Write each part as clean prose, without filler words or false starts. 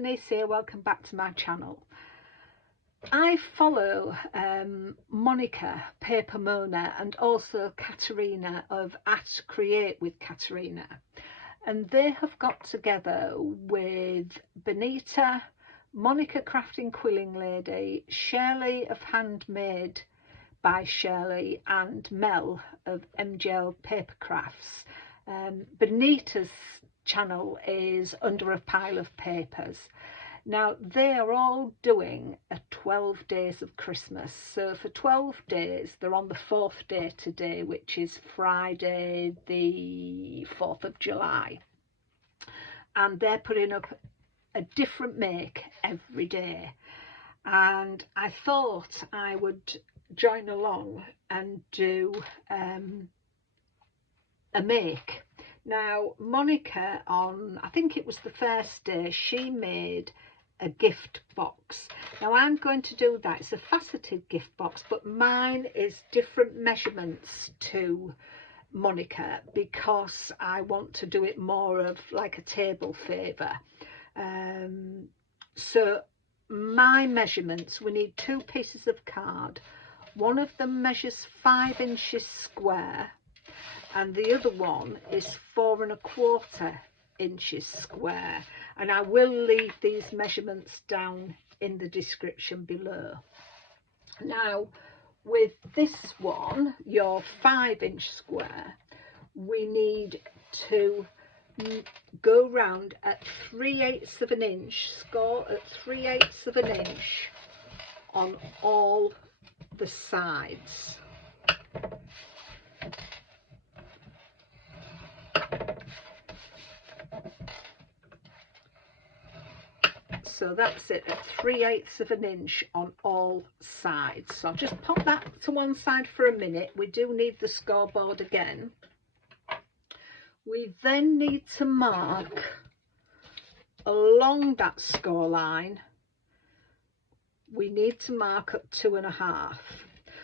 Denise here, welcome back to my channel. I follow Monica Paper Mona and also Katerina of @Create with Katerina, and they have got together with Benita, Monica Crafting Quilling Lady, Shirley of Handmade by Shirley, and Mel of MGL Paper Crafts. Benita's channel is Under a Pile of Papers. Now they are all doing a 12 days of Christmas, so for 12 days they're on the 4th day today, which is Friday the 4th of July, and they're putting up a different make every day, and I thought I would join along and do a make. Now Monica, on I think it was the first day, she made a gift box. Now I'm going to do that. It's a faceted gift box, but mine is different measurements to Monica because I want to do it more of like a table favour. So my measurements, we need 2 pieces of card. One of them measures 5 inches square and the other one is 4 1/4 inches square, and I will leave these measurements down in the description below. Now with this one, your 5-inch square, we need to go round at 3/8 of an inch, score at 3/8 of an inch on all the sides. So that's it, at 3/8 of an inch on all sides. So I'll just pop that to one side for a minute. We do need the scoreboard again. We then need to mark along that score line. We need to mark up 2.5.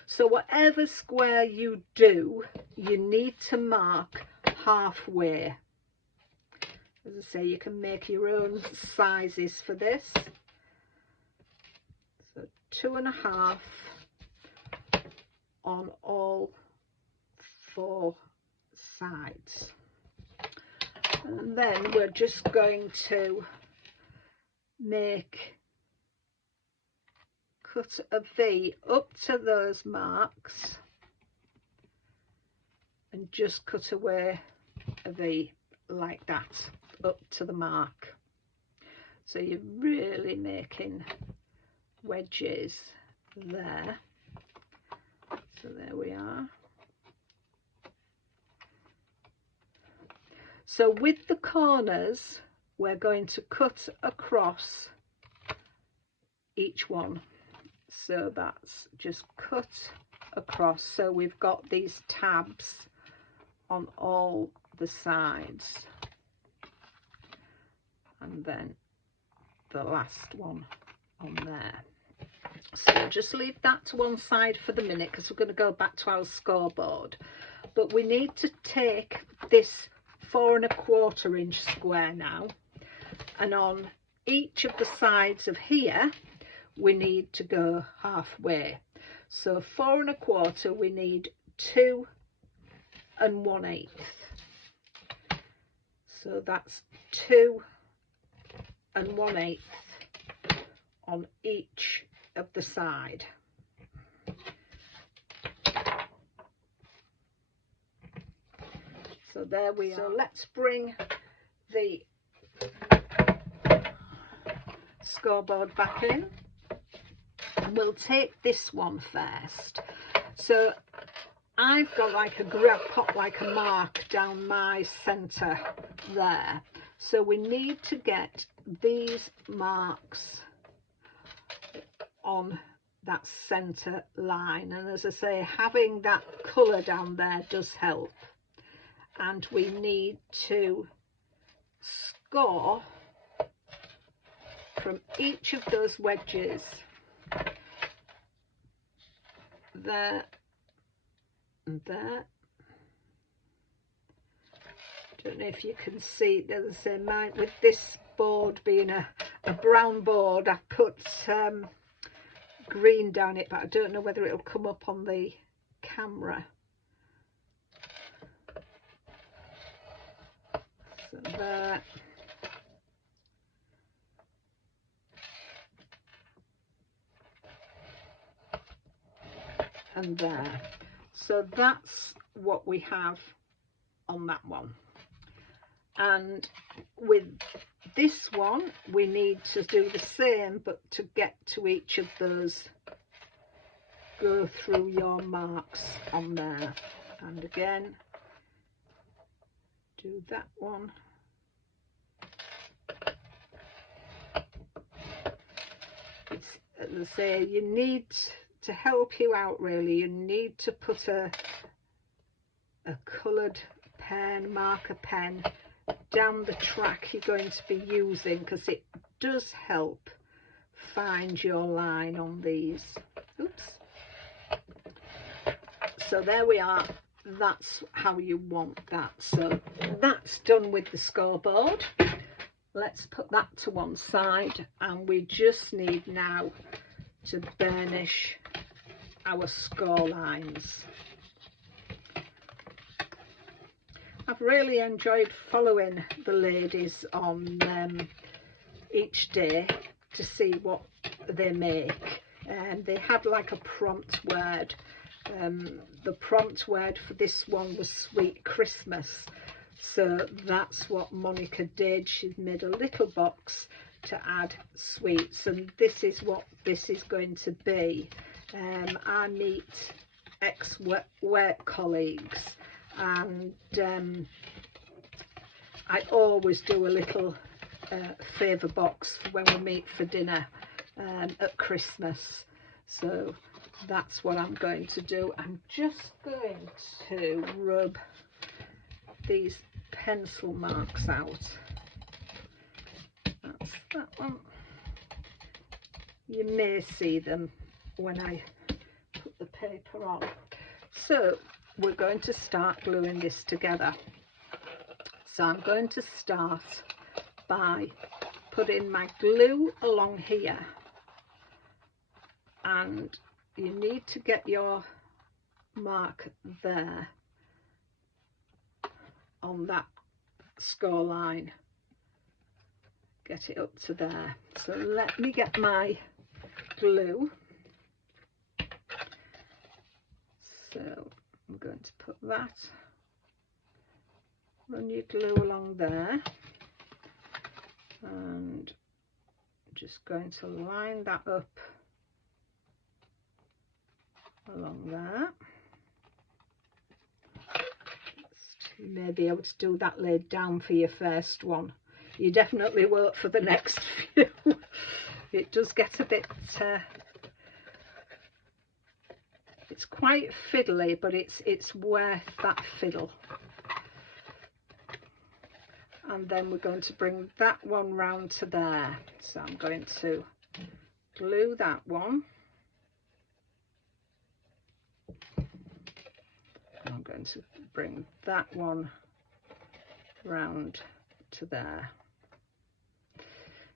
So whatever square you do, you need to mark halfway. As I say, you can make your own sizes for this. So 2.5 on all 4 sides. And then we're just going to cut a V up to those marks and just cut away a V like that up to the mark. So you're really making wedges there. So there we are. So with the corners, we're going to cut across each one. So that's just cut across. So we've got these tabs on all the sides. And then the last one on there. So just leave that to one side for the minute because we're going to go back to our scoreboard. But we need to take this 4 1/4 inch square now, and on each of the sides of here we need to go halfway. So 4 1/4, we need 2 1/8. So that's 2 1/8 on each of the side. So there we are. So let's bring the scoreboard back in. And we'll take this one first. So I've got like a mark down my centre there. So we need to get these marks on that centre line, and as I say, having that colour down there does help. And we need to score from each of those wedges there and there. Don't know if you can see, as I say, mine with this board being a a brown board. I put green down it, but I don't know whether it'll come up on the camera. So there. And there. So that's what we have on that one. And with this one we need to do the same, but to get to each of those, go through your marks on there, and again do that one. It's, as I say, you need to help you out really, you need to put a coloured pen, marker pen, down the track you're going to be using, because it does help find your line on these. Oops. So there we are, that's how you want that. So that's done with the scoreboard. Let's put that to one side, and we just need now to burnish our score lines. I've really enjoyed following the ladies on each day to see what they make, and they had like a prompt word. The prompt word for this one was Sweet Christmas, so that's what Monica did. She's made a little box to add sweets, and this is what this is going to be. I meet ex-work colleagues, and I always do a little favour box when we meet for dinner at Christmas. So that's what I'm going to do. I'm just going to rub these pencil marks out. That's that one. You may see them when I put the paper on. So we're going to start gluing this together. So I'm going to start by putting my glue along here, and you need to get your mark there on that score line, get it up to there. So let me get my glue. So I'm going to put that, run your glue along there, and I'm just going to line that up along there. You may be able to do that laid down for your first one. You definitely won't for the next few. It does get a bit it's quite fiddly, but it's worth that fiddle. And then we're going to bring that one round to there. So I'm going to glue that one. I'm going to bring that one round to there.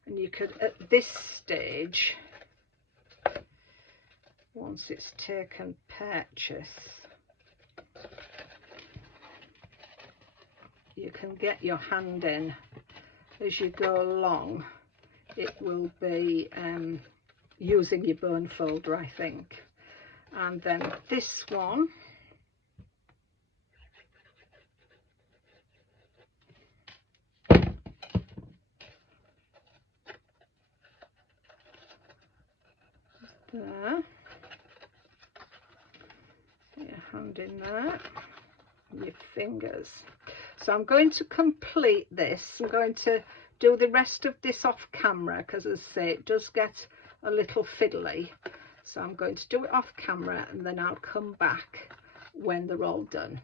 And you could, at this stage, once it's taken purchase, you can get your hand in as you go along. It will be using your bone folder, I think. And then this one, there, your hand in there, your fingers. So I'm going to complete this. I'm going to do the rest of this off camera, because as I say, it does get a little fiddly. So I'm going to do it off camera, and then I'll come back when they're all done.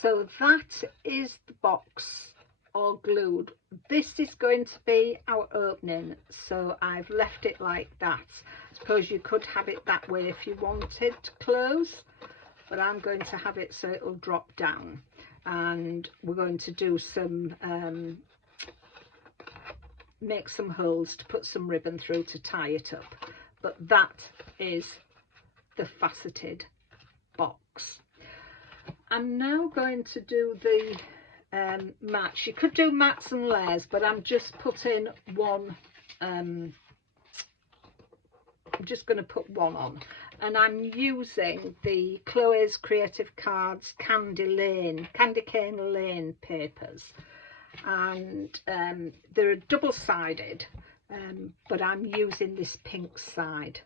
So that is the box all glued. This is going to be our opening, so I've left it like that. I suppose you could have it that way if you wanted to close, but I'm going to have it so it'll drop down, and we're going to do some make some holes to put some ribbon through to tie it up. But that is the faceted box. I'm now going to do the mats. You could do mats and layers, but I'm just putting one. I'm just going to put one on, and I'm using the Chloe's Creative Cards Candy Cane Lane papers, and they're double-sided, but I'm using this pink side,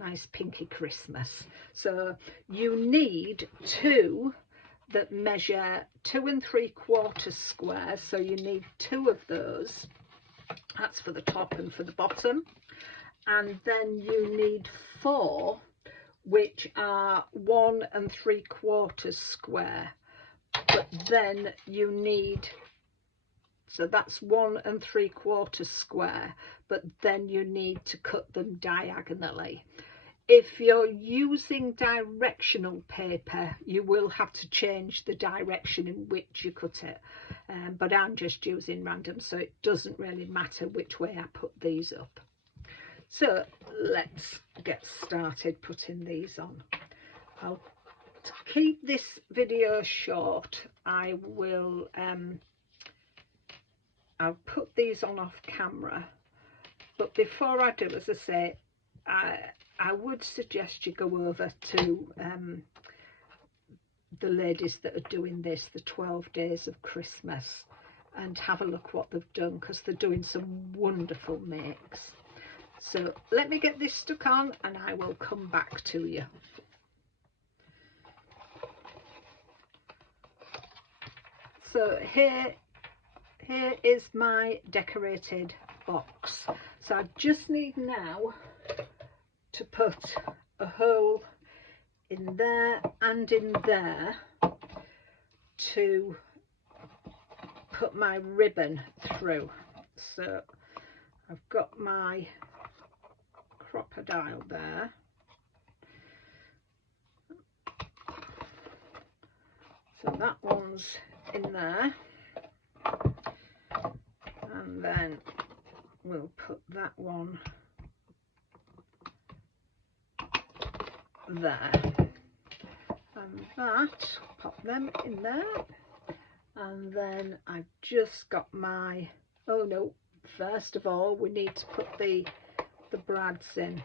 nice pinky Christmas. So you need two that measure 2 3/4 square, so you need 2 of those. That's for the top and for the bottom. And then you need 4 which are 1 3/4 square, but then you need, so that's 1 3/4 square, but then you need to cut them diagonally. If you're using directional paper, you will have to change the direction in which you cut it, but I'm just using random, so it doesn't really matter which way I put these up. So let's get started putting these on. I'll keep this video short. I will I'll put these on off camera, but before I do, as I say, I would suggest you go over to the ladies that are doing this, the 12 Days of Christmas, and have a look what they've done, because they're doing some wonderful makes. So let me get this stuck on and I will come back to you. So here is my decorated box. So I just need now to put a hole in there and in there to put my ribbon through. So I've got my crocodile there. So that one's in there, and then we'll put that one there, and that, pop them in there. And then I've just got my, oh no, first of all we need to put the brads in.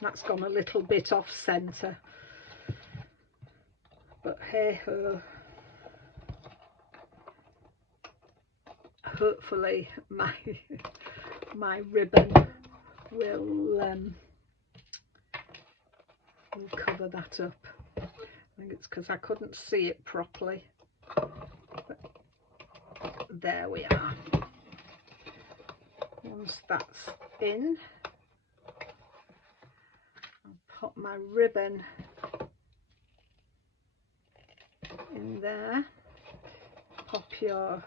That's gone a little bit off centre, but hey ho, hopefully my ribbon will cover that up. I think it's because I couldn't see it properly, but there we are. Once that's in, I'll put my ribbon in there. Pop your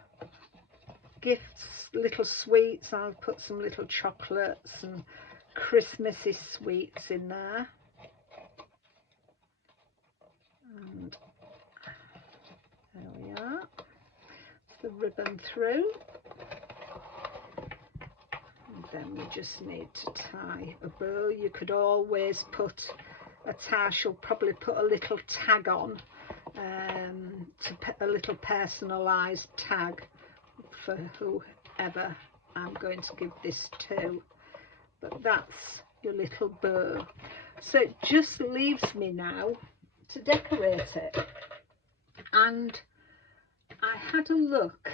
gifts, little sweets. I'll put some little chocolates and Christmassy sweets in there. And there we are. The ribbon through. And then we just need to tie a bow. You could always put a tash, or probably put a little tag on, to put a little personalised tag for whoever I'm going to give this to. But that's your little bow. So it just leaves me now to decorate it. And I had a look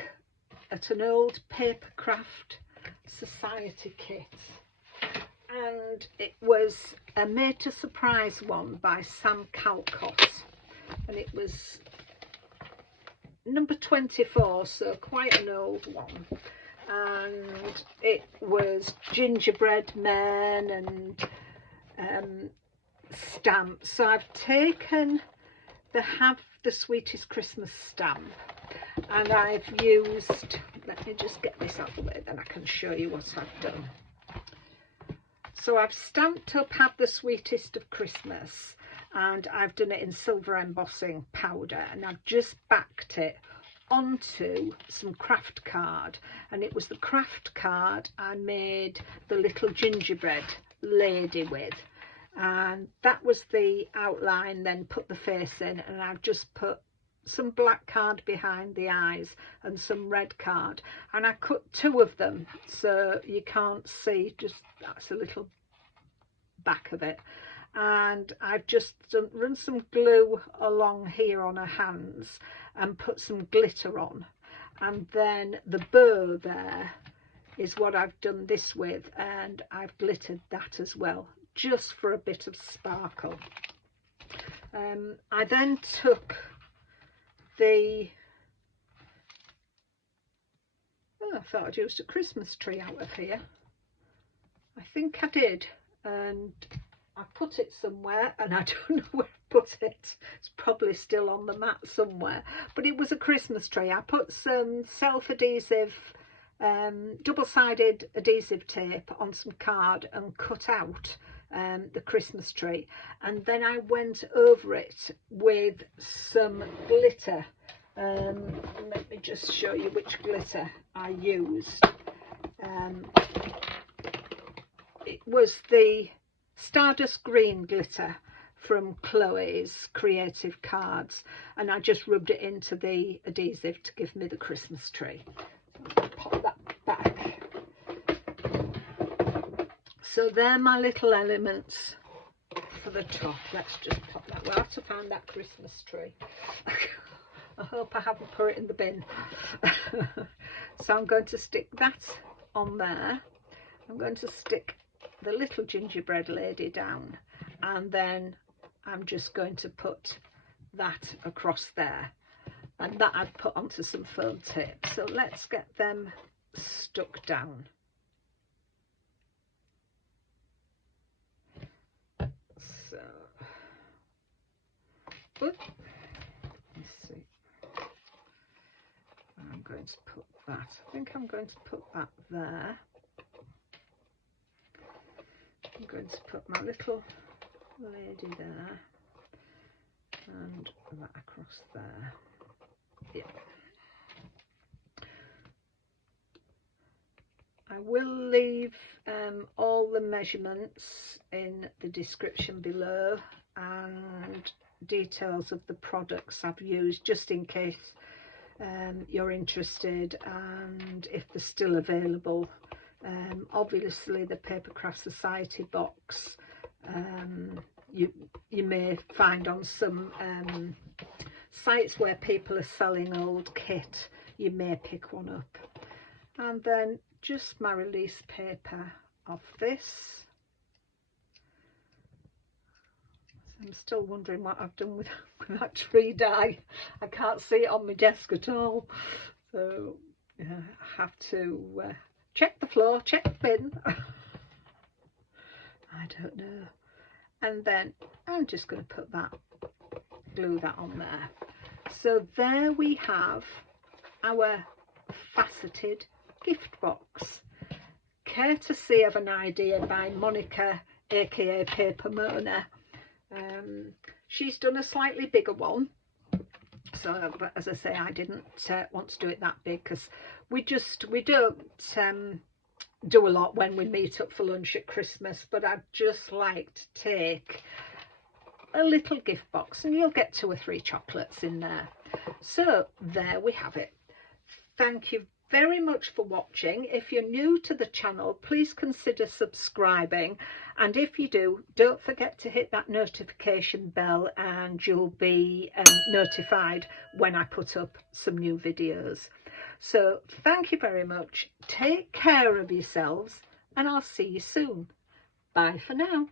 at an old Papercraft Society kit, and it was a Made to Surprise one by Sam Calcott, and it was number 24, so quite an old one, and it was gingerbread men and stamps. So I've taken the Have the Sweetest Christmas stamp, and I've used, let me just get this out of the way, then I can show you what I've done. So I've stamped up Have the Sweetest of Christmas, and I've done it in silver embossing powder, and I've just backed it onto some craft card, and it was the craft card I made the little gingerbread lady with, and that was the outline. Then put the face in, and I've just put some black card behind the eyes and some red card, and I cut two of them so you can't see, just that's a little back of it. And I've just run some glue along here on her hands and put some glitter on, and then the bow there is what I've done this with, and I've glittered that as well, just for a bit of sparkle. I then took the, I thought I'd used a Christmas tree out of here. I think I did, and I put it somewhere, and I don't know where I put it. It's probably still on the mat somewhere, but it was a Christmas tree. I put some self-adhesive, double-sided adhesive tape on some card and cut out the Christmas tree, and then I went over it with some glitter. Let me just show you which glitter I used. It was the Stardust Green glitter from Chloe's Creative Cards, and I just rubbed it into the adhesive to give me the Christmas tree. Pop that back. So they're my little elements for the top. Let's just pop that. We'll have to find that Christmas tree. I hope I haven't put it in the bin. So I'm going to stick that on there. I'm going to stick the little gingerbread lady down, and then I'm just going to put that across there, and that I've put onto some foam tape. So let's get them stuck down. So, let's see. I'm going to put that, I think I'm going to put that there. I'm going to put my little lady there and that across there. Yeah. I will leave all the measurements in the description below, and details of the products I've used, just in case you're interested and if they're still available. Obviously the Papercraft Society box you may find on some sites where people are selling old kit. You may pick one up. And then just my release paper of this. I'm still wondering what I've done with that tree die. I can't see it on my desk at all, so I have to check the floor, check the bin. I don't know. And then I'm just going to put that, glue that on there. So there we have our faceted gift box, courtesy of an idea by Monica, aka Paper Mona. She's done a slightly bigger one, so but as I say, I didn't want to do it that big, because we don't do a lot when we meet up for lunch at Christmas, but I'd just like to take a little gift box, and you'll get 2 or 3 chocolates in there. So there we have it. Thank you very much for watching. If you're new to the channel, please consider subscribing, and if you do, don't forget to hit that notification bell, and you'll be notified when I put up some new videos. So thank you very much, take care of yourselves, and I'll see you soon. Bye for now.